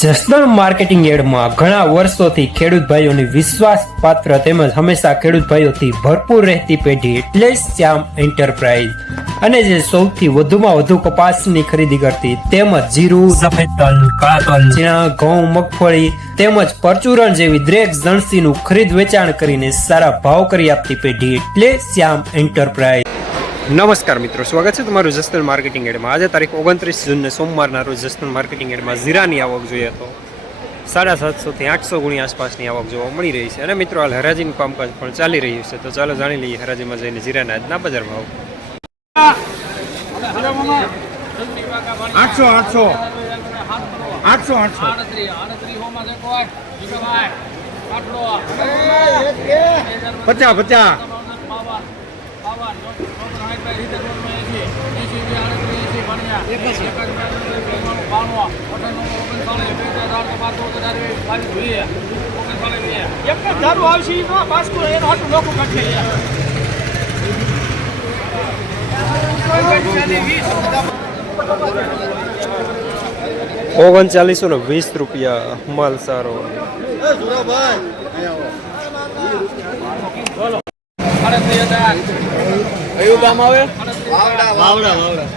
Jasdan marketing યાર્ડમાં ઘણા વર્ષોથી ખેડૂત ભાઈઓની વિશ્વાસપાત્ર તેમજ હંમેશા ખેડૂત ભાઈઓથી ભરપૂર રહેતી પેઢી એટલે શ્યામ એન્ટરપ્રાઇઝ, અને જે સૌથી વધુમાં વધુ કપાસની ખરીદી કરતી તેમજ જીરું, સફેદ તલ, કાળા તલ, ચણા, ઘઉં, મગફળી તેમજ પરચુરણ જેવી દરેક જણસીનું ખરીદ વેચાણ કરીને સારા ભાવ કરી આપતી પેઢી એટલે શ્યામ એન્ટરપ્રાઇઝ। નમસ્કાર મિત્રો, સ્વાગત છે તમારું જસદણ માર્કેટિંગ યાર્ડમાં। આજે તારીખ 29 જૂનને સોમવારના રોજ જસદણ માર્કેટિંગ યાર્ડમાં જીરાની આવક જોઈએ તો 750 થી 800 ગુણી આસપાસની આવક જોવા મળી રહી છે। અને મિત્રો હાલ હરાજીનું કામકાજ પણ ચાલી રહ્યું છે, તો ચાલો જાણી લઈએ હરાજીમાં જઈને જીરાના આજના બજાર ભાવ। 3920 રૂપિયા માલ સારો। કયું ગામ આવે? વાવડા વાવડા વાવડા।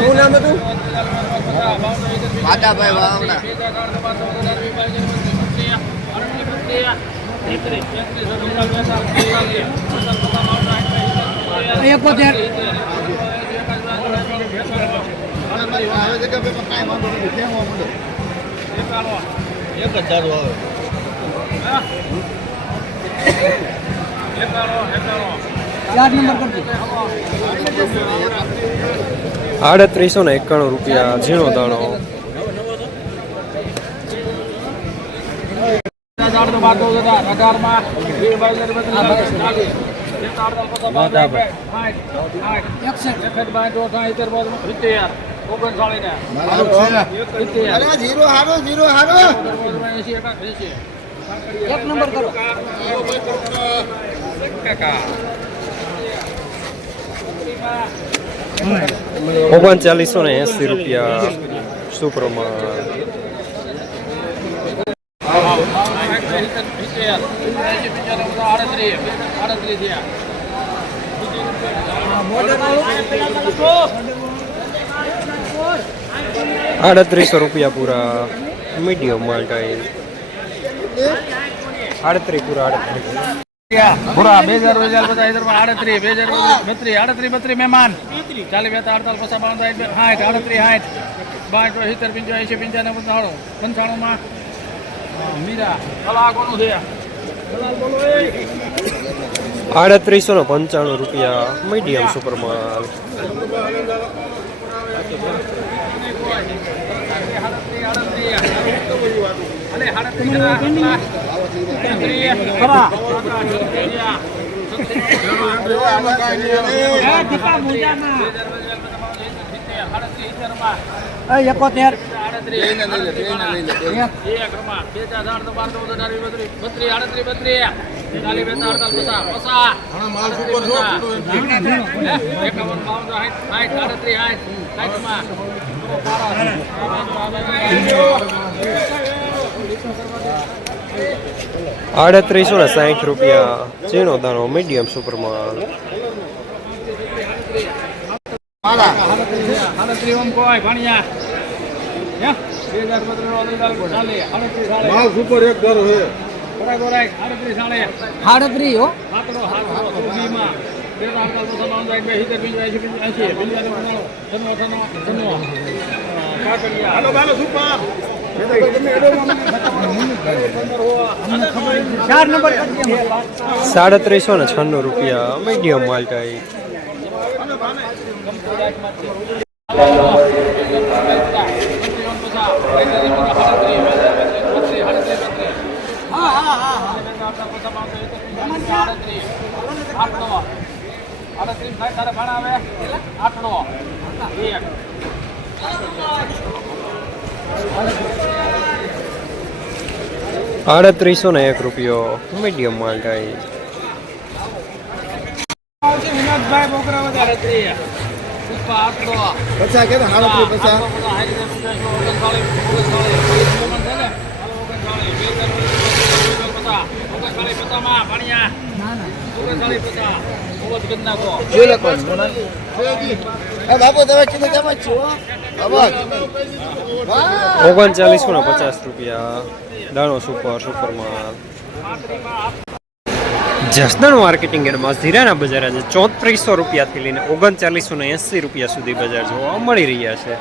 શું નામ હતું? માતાભાઈ વાવડા। એક જ દારૂ આવે। 3891 રૂપિયા ઝીણો દાણો। એક નંબર કરો। 3980 રૂપિયા સુપ્રમાં। ₹3800 પૂરા મીડિયમ માલ ટાઈલ। 38 પૂરા 38 પૂરા 2050 38 મહેમાન 40 48 55 મીરા કલાકોનું છે। 3895 રૂપિયા મીડિયમ સુપર માલ। ₹3860 ઝીણો દાણો મીડિયમ સુપર માલ। સુપર એક દર હે 38 હો। ₹3796 રૂપિયા મીડિયમ માલ ટાઈપ। ₹3801 મીડિયમ માલ ટાઈપ। પચાસ કે હાડત્રીસ પચાસ જોઈ લો કોણ બાપુ તમે કીધું કેમ જ છો બાબા 3950 રૂપિયા દાણો સુપર માલ. જસદણ માર્કેટિંગ યાર્ડમાં જીરાના બજાર આજે 3400 રૂપિયાથી લઈને 3980 રૂપિયા સુધી બજાર જોવા મળી રહ્યા છે.